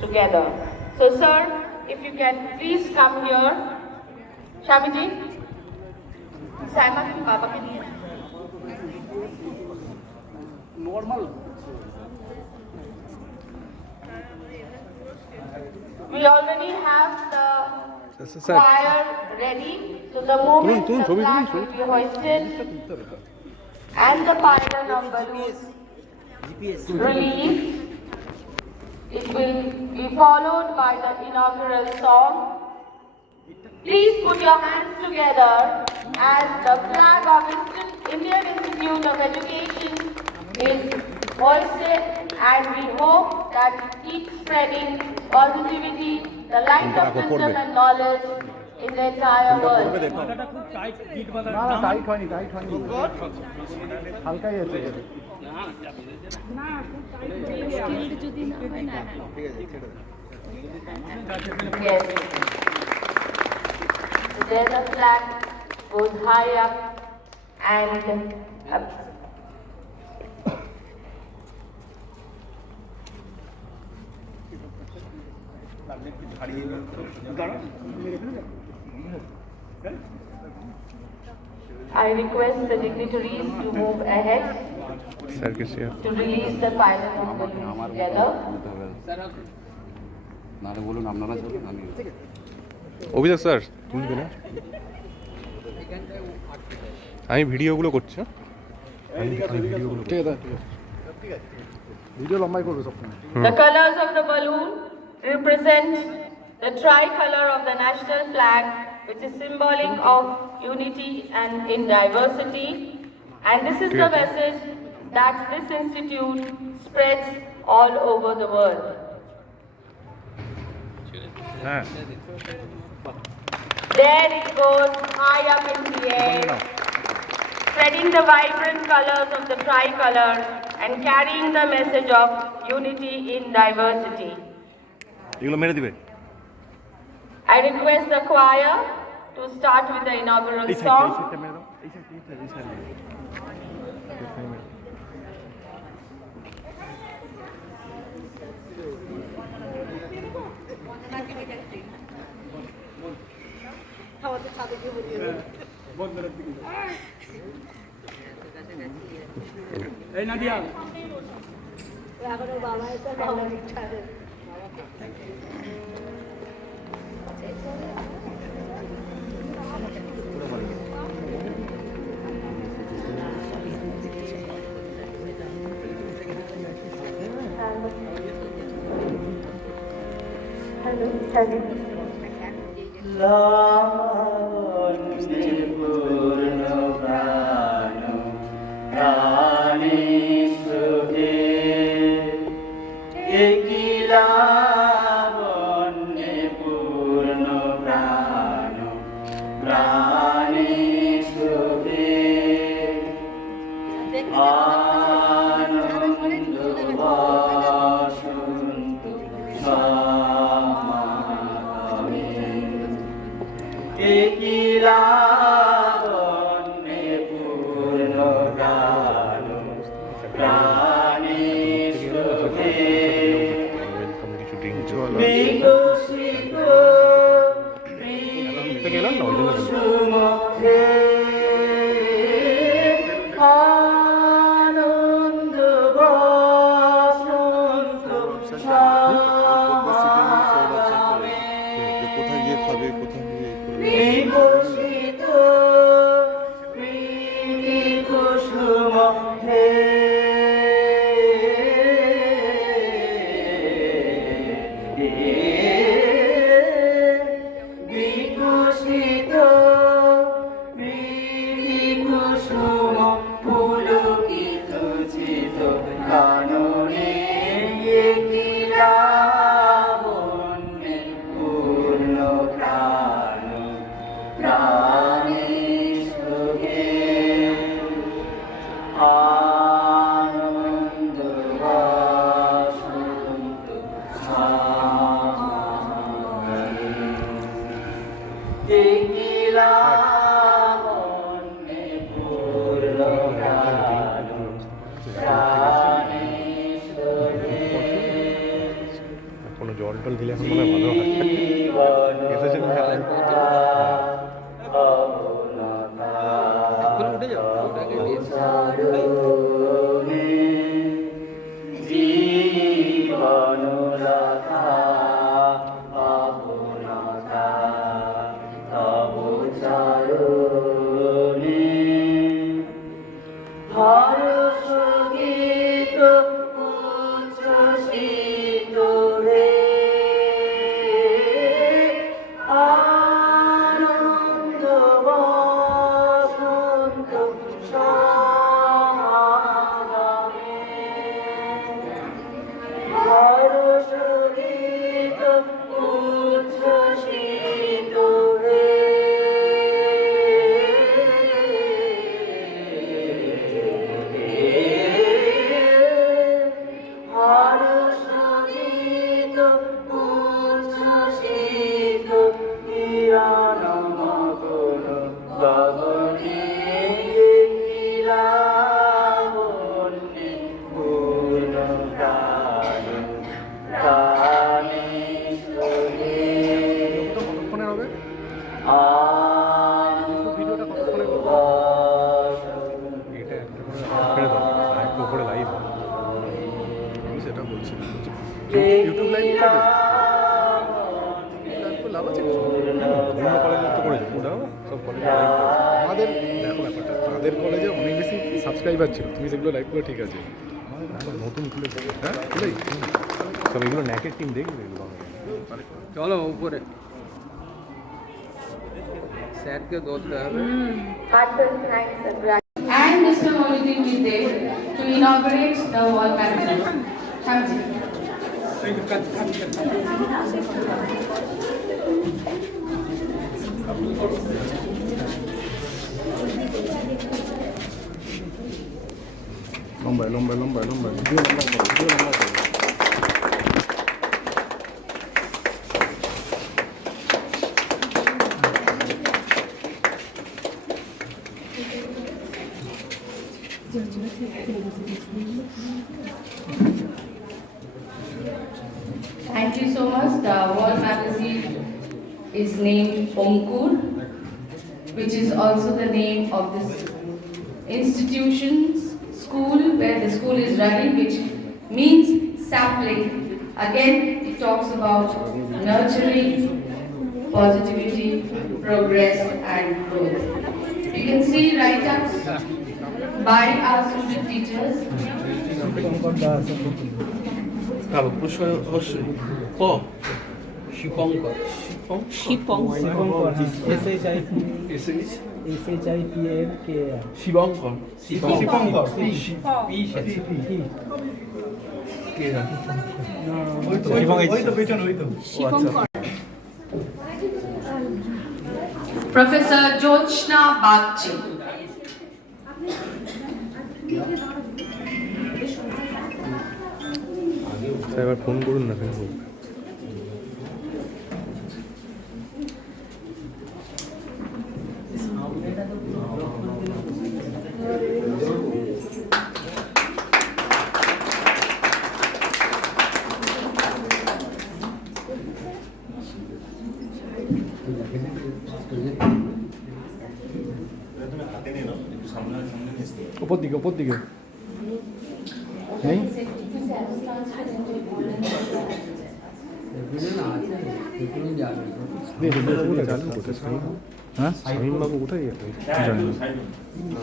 together. So sir, if you can please come here. Shamiji, Saima ki Baba ke liye. Normal. We already have the choir ready, so the moment the flag will be hoisted and the pylon of balloons released, it will be followed by the inaugural song. Please put your hands together as the flag of Indian Institute of Education is hoisted, and we hope that it keeps spreading positivity, the light of wisdom and knowledge in the entire world. না না tight হয়নি হালকাই আছে Yes. So there the flag goes high up and up. I request the dignitaries to move ahead to release the pylon of balloons together. অভিযোগ sir তুলবে না আমি ভিডিওগুলো করছি ভিডিও লম্বাই করবে সবসময় The colors of the balloon represent the tricolor of the national flag, which is symbolic of unity and in diversity. And this is the message that this institute spreads all over the world. There it goes high up in the air, spreading the vibrant colors of the tricolor and carrying the message of unity in diversity. I request the choir to start with the inaugural song. এই নাদিয়া জল টল দিলে এখন মনে হয় ভালো হয় এসেছেন উঠে যাও ওটাকে দিয়েছে কতক্ষণের হবে ভিডিওটা কতক্ষণের হবে এটা একটা করে ছেড়ে দাও আর একটু উপরে লাইভ আমি সেটা বলছি ইউটিউব লাইভ করবে লাভ আছে অন্য কলেজে তো করে যাবো দাও সব কলেজে আমাদের দেখো ব্যাপারটা তাদের কলেজে অনেক বেশি সাবস্ক্রাইবার ছিল তুমি যেগুলো লাইভ করে ঠিক আছে আমাদের নতুন খুলে হ্যাঁ খুলেই সব এগুলো ন্যাকের টিম দেখবে এগুলো চলো উপরে স্যারকে ধরতে হবে And Mr. Mauliddin Vidde to inaugurate the wall magazine. Thank you. লম্বায় লম্বায় লম্বায় লম্বায় ভিডিও লম্বা করো ভিডিও লম্বা করো Thank you so much. The wall magazine is named Omkur, which is also the name of this institution's school where the school is running, which means sapling. Again, it talks about nurturing, positivity, progress and growth. You can see write-ups by our student teachers. Professor Jyotsna Bagchi. এবার phone করুন না Facebook উপর দিকে নেই হ্যাঁ শামীম বাবু কোথায় গেছে জানি না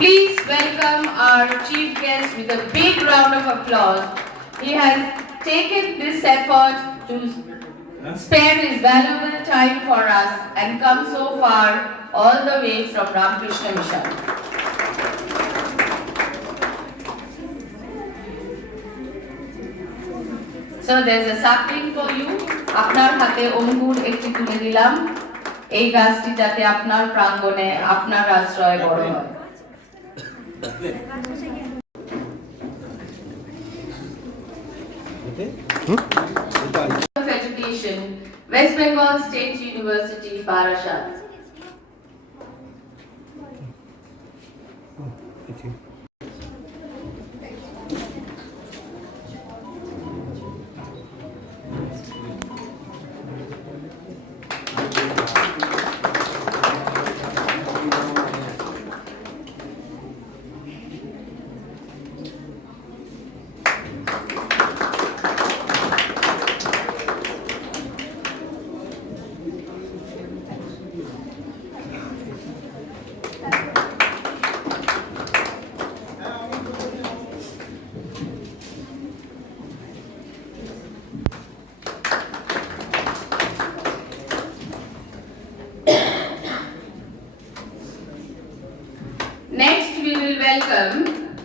Please welcome our chief guest with a big round of applause. He has taken this effort to spare his valuable time for us and come so far all the way from Ramakrishna Mission. So there's a sapling for you. আপনার হাতে অঙ্কুর একটি তুলে দিলাম এই গাছটি যাতে আপনার প্রাঙ্গণে আপনার আশ্রয় বড় হয় of Education, West Bengal State University, Parashat. Next, we will welcome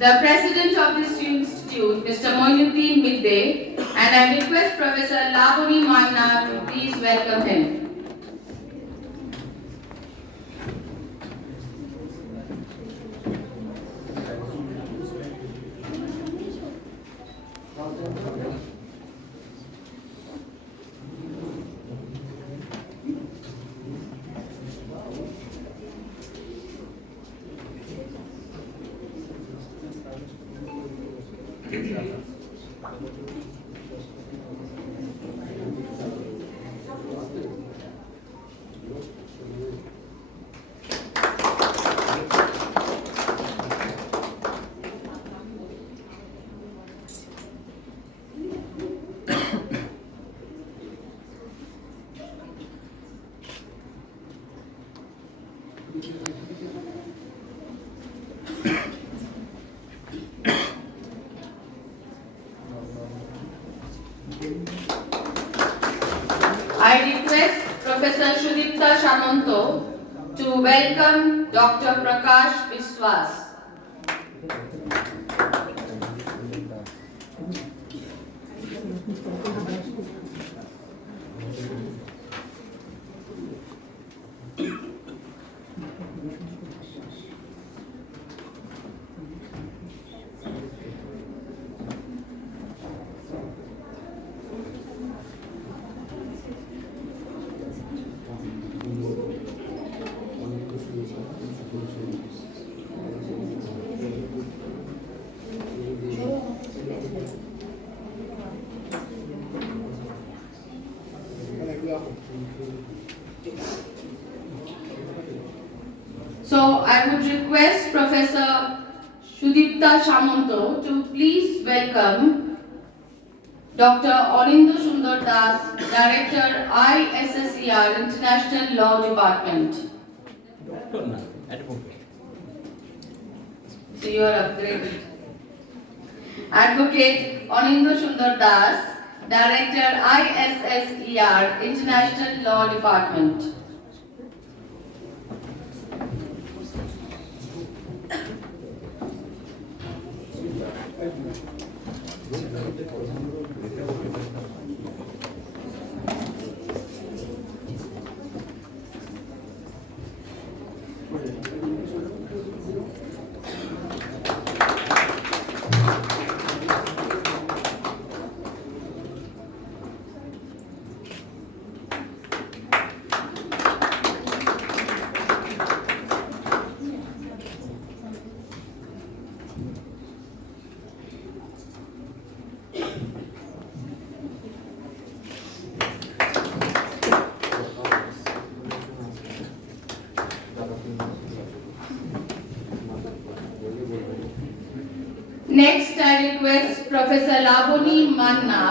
the President of this institute, Mr. Moinuddin Midday, and I request Professor Laboni Manna to please welcome him. I request Professor Sudipta Samanto to welcome Dr. Prakash Biswas. So I would request Professor Sudipta Samanto to please welcome Dr. Anindya Sundar Das, Director ISSER International Law Department. Doctor na, advocate. So you are upgraded. Advocate Anindya Sundar Das, Director ISSER International Law Department. Next, I request Professor Laboni Manna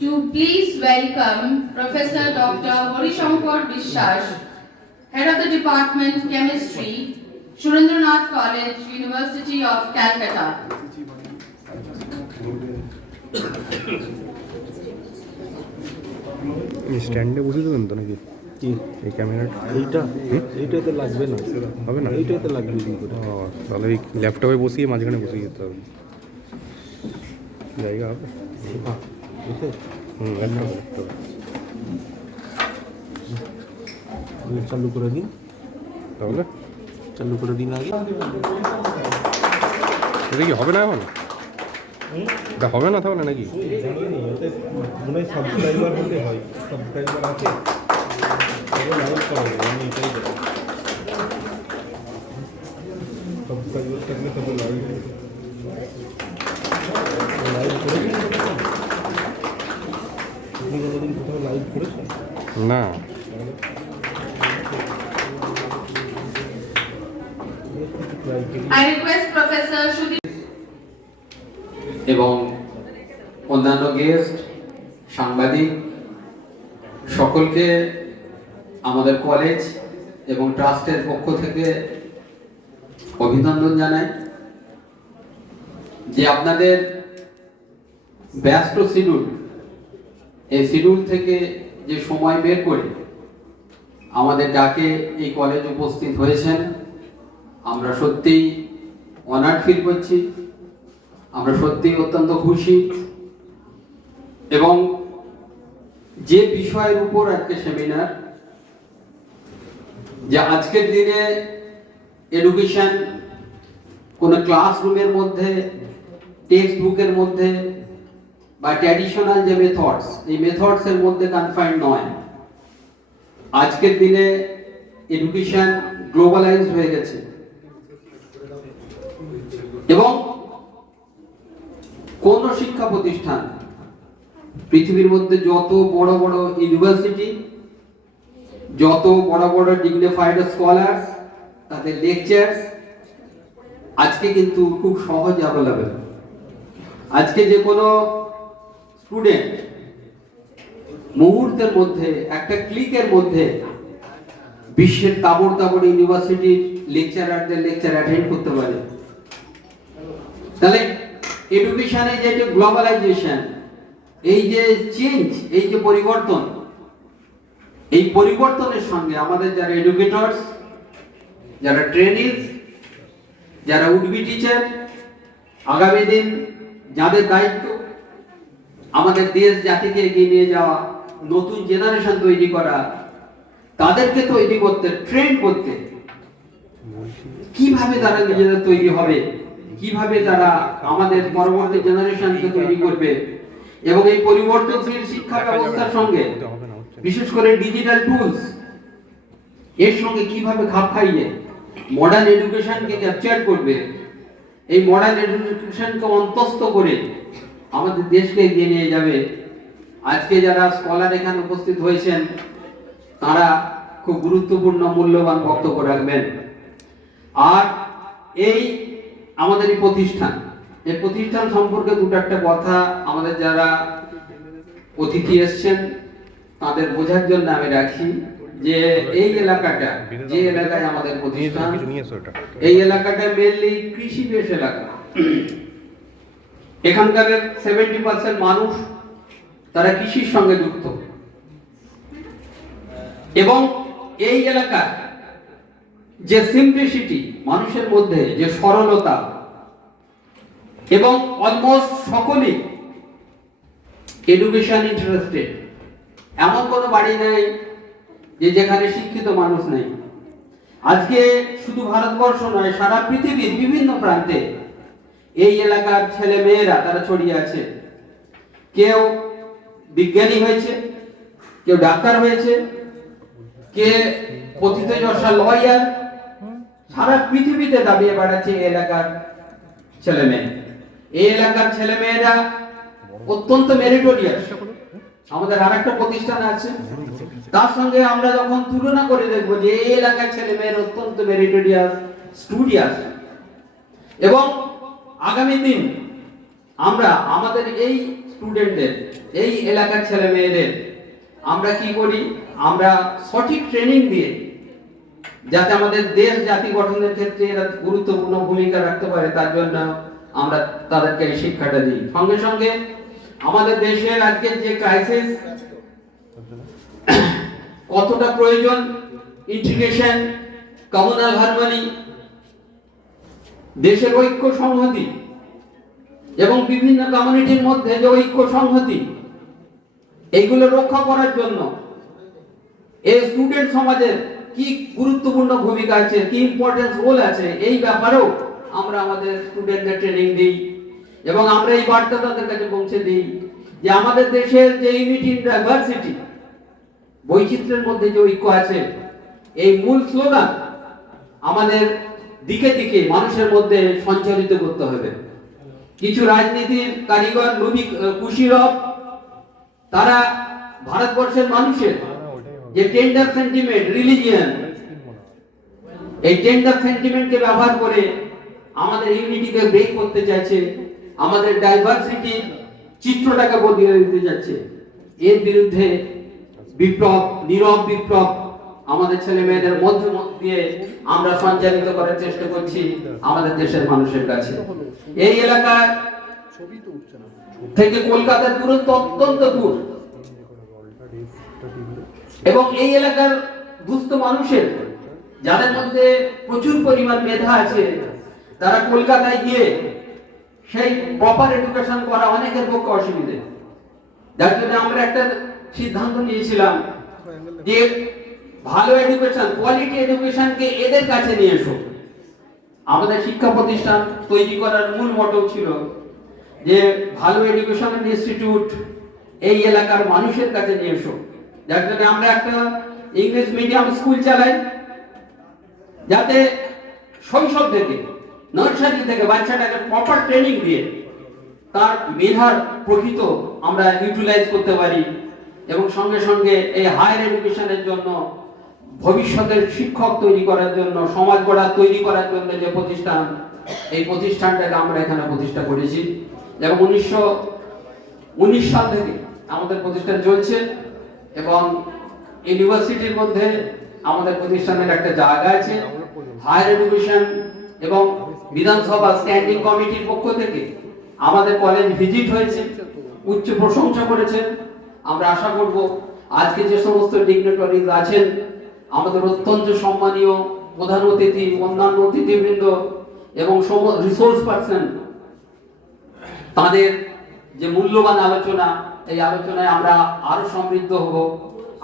to please welcome Professor Dr. Harishankar Biswas, Head of the Department Chemistry, Surendranath College, University of Calcutta. স্ট্যান্ডে বসে দেবেন তো নাকি কি এই ক্যামেরাটা এইটাতে লাগবে না হবে না এইটাতে লাগবে কি করে তাহলে এই ল্যাপটপে বসিয়ে মাঝখানে বসিয়ে যেতে হবে জায়গা হবে একদম চালু করে দিন তাহলে চালু করে দিন আগে এটা কি হবে না এখন এটা হবে না তাহলে নাকি? জানি ওতে মনে হয় সাবস্ক্রাইবার হতে হয়, সাবস্ক্রাইবার আছে তবে লাইভ করা যাবে, আমি এটাই দেখি সাবস্ক্রাইবার থাকলে তবে লাইভ লাইভ করেছেন। আপনি কোনোদিন কোথাও লাইভ করেছেন? না, I request Professor Shudhi. এবং অন্যান্য গেস্ট, সাংবাদিক সকলকে আমাদের কলেজ এবং ট্রাস্টের পক্ষ থেকে অভিনন্দন জানাই যে আপনাদের ব্যস্ত শিডিউল, এই শিডিউল থেকে যে সময় বের করে আমাদের ডাকে এই কলেজ উপস্থিত হয়েছেন, আমরা সত্যিই অনার্ড ফিল করছি, আমরা সত্যিই অত্যন্ত খুশি। এবং যে বিষয়ের উপর আজকে সেমিনার, যে আজকের দিনে এডুকেশন কোনো ক্লাসরুমের মধ্যে, টেক্সট বুকের মধ্যে বা ট্র্যাডিশনাল যে মেথডস, এই মেথডসের মধ্যে কনফাইন্ড নয়। আজকের দিনে এডুকেশন গ্লোবালাইজড হয়ে গেছে এবং কোন শিক্ষা প্রতিষ্ঠান, পৃথিবীর মধ্যে যত বড় বড় ইউনিভার্সিটি, যত বড় বড় ডিগনিফাইড স্কলার্স, তাদের লেকচার্স আজকে কিন্তু খুব সহজ অ্যাভেলেবেল। আজকে যে কোনো স্টুডেন্ট মুহূর্তের মধ্যে, একটা ক্লিকের মধ্যে বিশ্বের তাবড় তাবড় ইউনিভার্সিটির লেকচারারদের লেকচার অ্যাটেন্ড করতে পারে। তাহলে এডুকেশনে যে গ্লোবালাইজেশন, এই যে চেঞ্জ, এই যে পরিবর্তন, এই পরিবর্তনের সঙ্গে আমাদের যারা এডুকেটরস, যারা ট্রেনিজ, যারা উডবি টিচার, আগামী দিন যাদের দায়িত্ব আমাদের দেশ জাতিকে এগিয়ে নিয়ে যাওয়া, নতুন জেনারেশন তৈরি করা, তাদেরকে তৈরি করতে, ট্রেন করতে, কিভাবে তারা নিজেদের তৈরি হবে, কিভাবে তারা আমাদের পরবর্তী জেনারেশনকে তৈরি করবে, এবং এই পরিবর্তনশীল শিক্ষা ব্যবস্থার সঙ্গে বিশেষ করে ডিজিটাল টুলস এর সঙ্গে কিভাবে খাপ খাইয়ে মডার্ন এডুকেশনকে ক্যাপচার করবে, এই মডার্ন এডুকেশনকে অন্তস্থ করে আমাদের দেশকে এগিয়ে নিয়ে যাবে। আজকে যারা স্কলার এখানে উপস্থিত হয়েছেন, তারা খুব গুরুত্বপূর্ণ মূল্যবান বক্তব্য রাখবেন। আর এই আমাদের এই প্রতিষ্ঠান সম্পর্কে দুটো একটা কথা আমাদের যারা অতিথি এসছেন তাদের বোঝার জন্য আমি রাখি যে এই এলাকাটা, যে এলাকায় আমাদের প্রতিষ্ঠান, এই এলাকাটা মেনলি কৃষি বেশ এলাকা। এখানকার 70% মানুষ তারা কৃষির সঙ্গে যুক্ত এবং এই এলাকার যে সিম্পলিসিটি, মানুষের মধ্যে যে সরলতা, এবং অলমোস্ট সকলেই এডুকেশন ইন্টারেস্টেড। এমন কোনো বাড়ি নেই যে যেখানে শিক্ষিত মানুষ নেই। আজকে শুধু ভারতবর্ষ নয়, সারা পৃথিবীর বিভিন্ন প্রান্তে এই এলাকার ছেলে মেয়েরা তারা ছড়িয়ে আছে। কেউ বিজ্ঞানী হয়েছে, কেউ ডাক্তার হয়েছে, কে প্রথিতযশা লয়ার, সারা পৃথিবীতে দাবিয়ে বেড়াচ্ছে এই এলাকার ছেলে মেয়ে। এই এলাকার ছেলে মেয়েরা অত্যন্ত মেরিটোরিয়াস। আমাদের আরেকটা প্রতিষ্ঠান আছে, তার সঙ্গে আমরা যখন তুলনা করে দেখবো যে এই এলাকার ছেলে মেয়েরা অত্যন্ত মেরিটোরিয়াস, স্টুডিয়াস। এবং আগামী দিন আমরা আমাদের এই স্টুডেন্টদের, এই এলাকার ছেলে মেয়েদের আমরা কি করি, আমরা সঠিক ট্রেনিং দিয়ে যাতে আমাদের দেশ জাতি গঠনের ক্ষেত্রে এরা গুরুত্বপূর্ণ ভূমিকা রাখতে পারে, তার জন্য আমরা তাদেরকে এই শিক্ষাটা দিই। সঙ্গে সঙ্গে আমাদের দেশের আজকের যে ক্রাইসিস, কতটা প্রয়োজন ইন্টিগ্রেশন, কমিউনাল হারমনি, দেশের ঐক্য সংহতি এবং বিভিন্ন কমিউনিটির মধ্যে যে ঐক্য সংহতি, এইগুলো রক্ষা করার জন্য এই স্টুডেন্ট সমাজের কি গুরুত্বপূর্ণ ভূমিকা আছে, কি ইম্পর্টেন্স রোল আছে, এই ব্যাপারেও আমরা আমাদের স্টুডেন্টদের ট্রেনিং দিই। এবং আমরা এই বার্তা তাদের কাছে পৌঁছে দিই যে আমাদের দেশের যে ইউনিটি ইন ডাইভার্সিটি, বৈচিত্র্যের মধ্যে যে ঐক্য আছে, এই মূল স্লোগান আমাদের দিকে দিকে মানুষের মধ্যে সঞ্চারিত করতে হবে। কিছু রাজনীতির কারিগর নবী কুশীরব তারা ভারতবর্ষের মানুষের যে টেন্ডার সেন্টিমেন্ট, রিলিজিয়ন, এই টেন্ডার সেন্টিমেন্টকে ব্যবহার করে আমাদের ইউনিটিকে ব্রেক করতে চাইছে, আমাদের ডাইভার্সিটি চিত্রটাকে বদলে দিতে যাচ্ছে। এর বিরুদ্ধে বিপ্লব, নীরব বিপ্লব আমাদের ছেলে মেয়েদের মধ্য দিয়ে আমরা সঞ্চালিত করার চেষ্টা করছি আমাদের দেশের মানুষের কাছে। এই এলাকায় থেকে কলকাতার দূরত্ব অত্যন্ত দূর এবং এই এলাকার দুস্থ মানুষের যাদের মধ্যে প্রচুর পরিমাণ মেধা আছে, তারা কলকাতায় গিয়ে সেই প্রপার এডুকেশন করা অনেকের পক্ষে অসুবিধে। যার জন্য আমরা একটা সিদ্ধান্ত নিয়েছিলাম যে ভালো এডুকেশন, কোয়ালিটি এডুকেশনকে এদের কাছে নিয়ে এসো। আমাদের শিক্ষা প্রতিষ্ঠান তৈরি করার মূল মোটো ছিল যে ভালো এডুকেশনাল ইনস্টিটিউট এই এলাকার মানুষের কাছে নিয়ে এসো। যার জন্য আমরা একটা ইংলিশ মিডিয়াম স্কুল চালাই, যাতে শৈশব থেকে, নার্সারি থেকে বাচ্চাটাকে প্রপার ট্রেনিং দিয়ে তার মেধার প্রকৃত আমরা ইউটিলাইজ করতে পারি এবং সঙ্গে সঙ্গে এই হায়ার এডুকেশনের জন্য, ভবিষ্যতের শিক্ষক তৈরি করার জন্য, সমাজ গড়া তৈরি করার জন্য যে প্রতিষ্ঠান, এই প্রতিষ্ঠানটাকে আমরা এখানে প্রতিষ্ঠা করেছি এবং 1919 সাল থেকে আমাদের প্রতিষ্ঠান চলছে এবং ইউনিভার্সিটির মধ্যে আমাদের প্রতিষ্ঠানের একটা জায়গা আছে। হায়ার এডুকেশন এবং বিধানসভা স্ট্যান্ডিং কমিটির পক্ষ থেকে আমাদের কলেজ ভিজিট হয়েছে, উচ্চ প্রশংসা করেছেন। আমরা আশা করব আজকে যে সমস্ত ডিগনিটরিজ আছেন, আমাদের অত্যন্ত সম্মানীয় প্রধান অতিথি, অন্যান্য অতিথিবৃন্দ এবং রিসোর্স পার্সন, তাদের যে মূল্যবান আলোচনা, এই আলোচনায় আমরা আরো সমৃদ্ধ হব।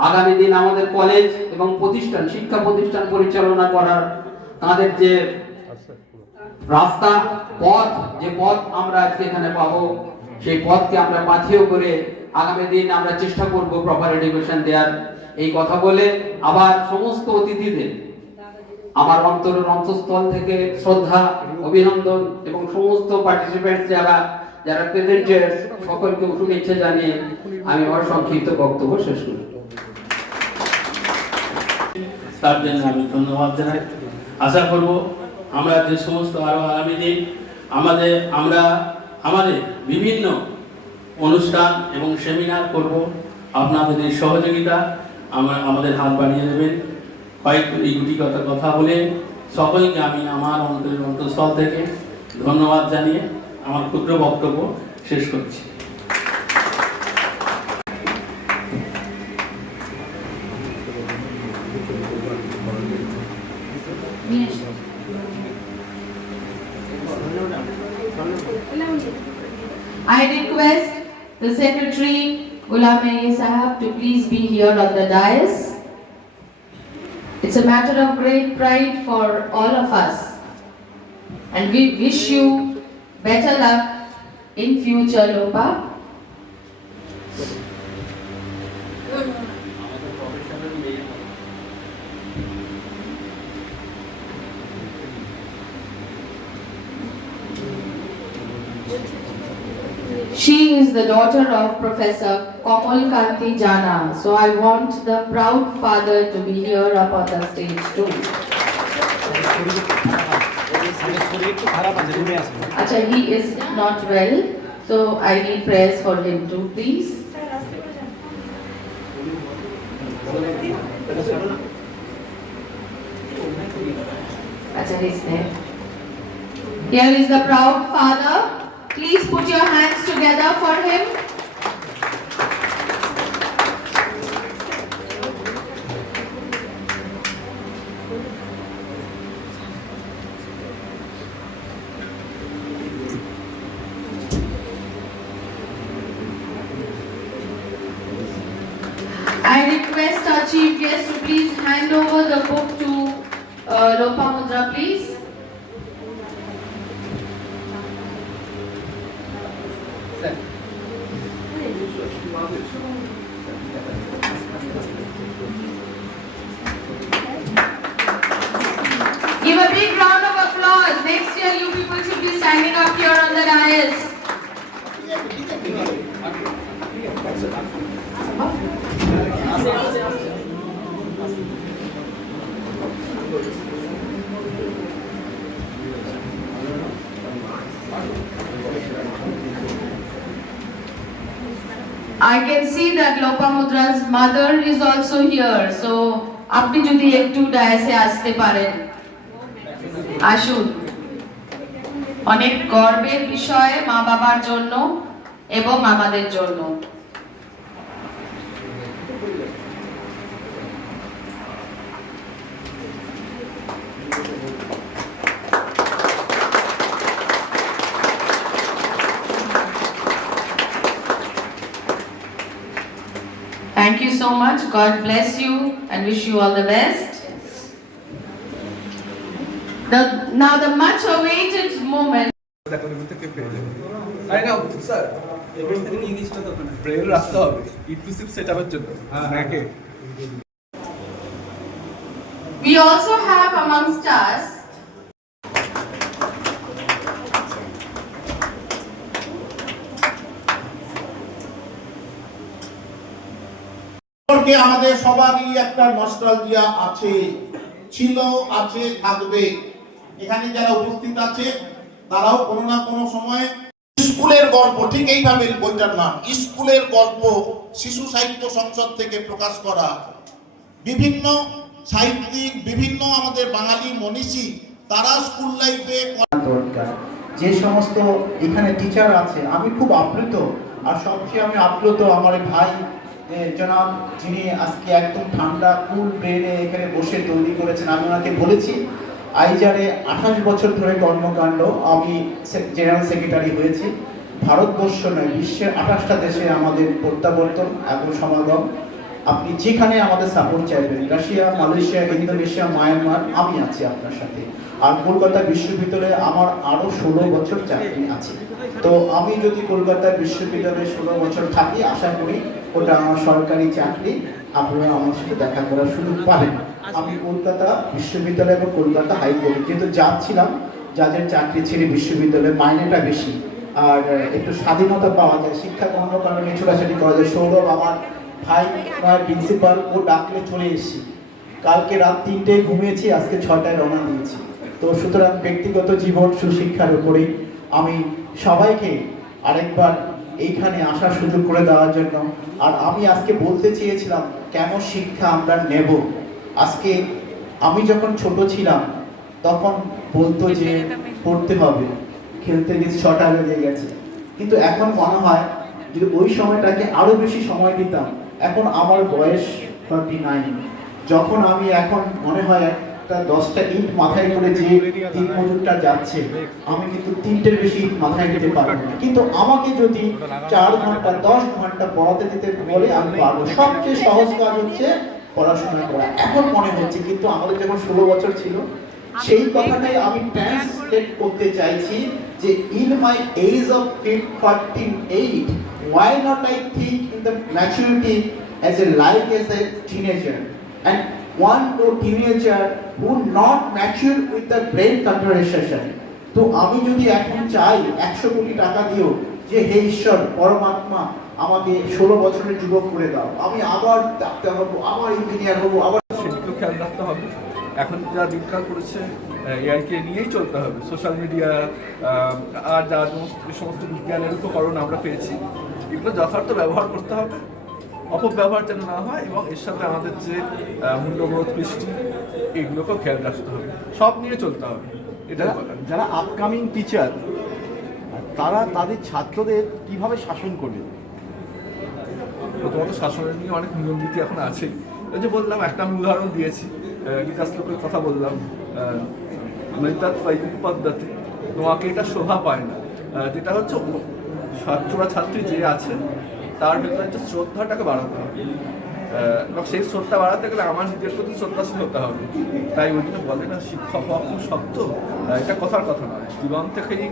আগামী দিন আমাদের কলেজ এবং প্রতিষ্ঠান, শিক্ষা প্রতিষ্ঠান পরিচালনা করার তাদের যে রাস্তা, পথ, যে পথ আমরা আজকে এখানে পাবো, সেই পথকে আমরা পাথেয় করে আগামী দিন আমরা চেষ্টা করব প্রপার এডুকেশন দেওয়ার। এই কথা বলে আবার সমস্ত অতিথিদের আমার অন্তরের অন্তঃস্থল থেকে শ্রদ্ধা, অভিনন্দন এবং সমস্ত পার্টিসিপেন্টস যারা প্রেজেন্টার্স, সকলকে শুভেচ্ছা জানিয়ে আমি আমার সংক্ষিপ্ত বক্তব্য শেষ করি। তার জন্য আমি ধন্যবাদ জানাই। আশা করব আমরা যে সমস্ত আরো আগামী দিন আমাদের বিভিন্ন অনুষ্ঠান এবং সেমিনার করব, আপনাদের এই সহযোগিতা আমাদের হাত বাড়িয়ে দেবেন। এই দুটি কথা বলে সকলকে আমি আমার অন্তরের অন্তঃস্থল থেকে ধন্যবাদ জানিয়ে আমার ক্ষুদ্র বক্তব্য শেষ করছি। I request the Secretary Ghulam Nabi Sahab to please be here on the dais. It's a matter of great pride for all of us, and we wish you better luck in future, Lopa. She is the daughter of Professor Komal Kanti Jana, so I want the proud father to be here up on the stage too. Acha, he is not well, so I need prayers for him too, please. Acha, he's there. Here is the proud father. Please put your hands together for him. I request our chief guest to please hand over the book to Lopamudra, please. Give a big round of applause. Next year, you people should be standing up here on the dais. I can see that Lopamudra's mother is also here. So, আপনি যদি একটু ডায়াসে আসতে পারেন, আসুন। অনেক গর্বের বিষয় মা বাবার জন্য এবং আমাদের জন্য। Thank you so much. God bless you and wish you all the best. Now the much awaited moment. Braille রাখতে হবে ইনক্লুসিভ সেটআপের জন্য নাকি We also have amongst us সম্পর্কে আমাদের সবারই একটা নস্টালজিয়া আছে, ছিল, আছে, থাকবে। এখানে যারা উপস্থিত আছে তারাও কোনো না কোনো সময় স্কুলের গল্প, ঠিক এইভাবে বইটার নাম স্কুলের গল্প, শিশু সাহিত্য সংসদ থেকে প্রকাশ করা বিভিন্ন সাহিত্যিক, বিভিন্ন আমাদের বাঙালি মনীষী তারা স্কুল লাইফে দরকার। যে সমস্ত এখানে টিচার আছে আমি খুব আপ্লুত, আর সবচেয়ে আমি আপ্লুত আমার ভাই জনাব যিনি আজকে একদম ঠান্ডা কুল ব্রেনে এখানে বসে তৈরি করেছেন। আমি ওনাকে বলেছি আইজারে 28 বছর ধরে কর্মকাণ্ড, আমি জেনারেল সেক্রেটারি হয়েছি। ভারতবর্ষ নয়, বিশ্বের 28টা দেশে আমাদের প্রত্যাবর্তন এবং সমাগম। আপনি যেখানে আমাদের সাপোর্ট চাইবেন, রাশিয়া, মালয়েশিয়া, ইন্দোনেশিয়া, মায়ানমার, আমি আছি আপনার সাথে। আর কলকাতা বিশ্ববিদ্যালয়ে আমার আরও 16 বছর চাকরি আছে। তো আমি যদি কলকাতা বিশ্ববিদ্যালয়ে 16 বছর থাকি, আশা করি ওটা আমার সরকারি চাকরি, আপনারা আমার সাথে দেখা করার সুযোগ পাবেন। আমি কলকাতা বিশ্ববিদ্যালয় এবং কলকাতা হাইকোর্টে যেহেতু যাচ্ছিলাম, যাদের চাকরি ছেড়ে বিশ্ববিদ্যালয়ে মাইনেটা বেশি আর একটু স্বাধীনতা পাওয়া যায়, শিক্ষা কোনো কারণে ছোটাছুটি করা যায়। সৌরভ আমার ভাই, আমার প্রিন্সিপাল, ও ডাকলে চলে এসেছি। কালকে রাত 3টায় ঘুমিয়েছি, আজকে 6টায় রওনা দিয়েছি। তো সুতরাং ব্যক্তিগত জীবন সুশিক্ষার উপরেই আমি সবাইকে আরেকবার এইখানে আসার সুযোগ করে দেওয়ার জন্য। আর আমি আজকে বলতে চেয়েছিলাম কেন শিক্ষা আমরা নেব। আজকে আমি যখন ছোট ছিলাম তখন বলতো যে পড়তে হবে, খেলতে গেছি 6টা বেজে গেছে, কিন্তু এখন মনে হয় যদি ওই সময়টাকে আরো বেশি সময় দিতাম। এখন আমার বয়স 49, যখন আমি এখন মনে হয় একটা 10টা ইট মাথায় করে যে দিন মজুরটা যাচ্ছে, আমি কিন্তু 3টের বেশি ইট মাথায় নিতে পারবো না। কিন্তু আমাকে যদি 4 ঘন্টা 10 ঘন্টা পড়াতে দিতে বলে আমি পারবো। সবচেয়ে সহজ কাজ হচ্ছে পড়াশোনা করা, এখন মনে হচ্ছে। কিন্তু আমাদের যখন 16 বছর ছিল, সেই কথাটাই আমি ট্রান্সলেট করতে চাইছি যে in my age of 48, why not I think in the maturity as a life as a teenager, and one to teenager who not mature with the brain conversation. তো আমি যদি এখন চাই 100 কোটি টাকা দিও যে হে ঈশ্বর পরমাত্মা আমাকে 16 বছরের যুবক করে দাও, আমি আবার ডাক্তার হবো, আবার ইঞ্জিনিয়ার হবো, আবার সেদিকেও খেয়াল রাখতে হবে। এখন যা দিনকাল করেছে এআইকে নিয়েই চলতে হবে। সোশ্যাল মিডিয়া আর যা সমস্ত বিজ্ঞানের উপকরণ আমরা পেয়েছি, এগুলো যথার্থ ব্যবহার করতে হবে, অপব্যবহার যেন না হয়, এবং এর সাথে আমাদের যে মূল্যবোধ কৃষ্টি এগুলোকেও খেয়াল রাখতে হবে। সব নিয়ে চলতে হবে। এটা যারা আপকামিং টিচার তারা তাদের ছাত্রদের কিভাবে শাসন করবে? প্রথমত শাসনের নিয়ে অনেক নিয়ম নীতি এখন আছে। ওই যে বললাম, একটা আমি উদাহরণ দিয়েছি, গীতা শ্লোকের কথা বললাম, নৈতাৎ পদ্ধতি, তোমাকে এটা শোভা পায় না, যেটা হচ্ছে ছাত্ররা ছাত্রী যে আছে তার ভেতরে যে শ্রদ্ধাটাকে বাড়াতে হবে। এবং সেই শ্রদ্ধা বাড়াতে গেলে আমার নিজের প্রতি শ্রদ্ধাশীল হতে হবে। তাই ওই জন্য বলে না, শিক্ষক হওয়া খুব শক্ত, এটা কথার কথা নয়, জীবন থেকেই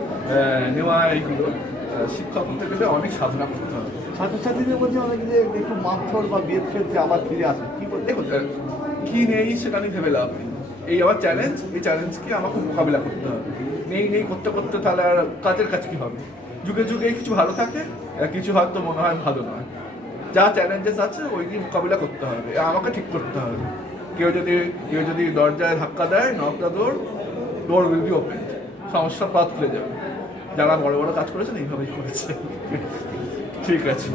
নেওয়া এইগুলো। শিক্ষক হতে গেলে অনেক সাধনা করতে হবে। ছাত্রছাত্রীদের মধ্যে অনেকে যে একটু মারধর বা বিয়ের ক্ষেত্রে আবার ফিরে আসে কি বলতে দেখুন কী নেই সেটা নিয়ে ভেবে লাভ নেই। এই আমার চ্যালেঞ্জ, এই চ্যালেঞ্জকে আমাকে মোকাবিলা করতে হবে। নেই করতে করতে তাহলে আর কাজের কাজ কী হবে? যুগে যুগে কিছু ভালো থাকে, আর কিছু হয়তো মনে হয় ভালো নয়। যা চ্যালেঞ্জেস আছে ওই দিয়ে মোকাবিলা করতে হবে, আমাকে ঠিক করতে হবে। কেউ যদি দরজায় ধাক্কা দেয়, knock the door will be open, সমস্যার পথ খুলে যাবে। যারা বড় বড় কাজ করেছেন এইভাবেই করেছে। ঠিক আছে।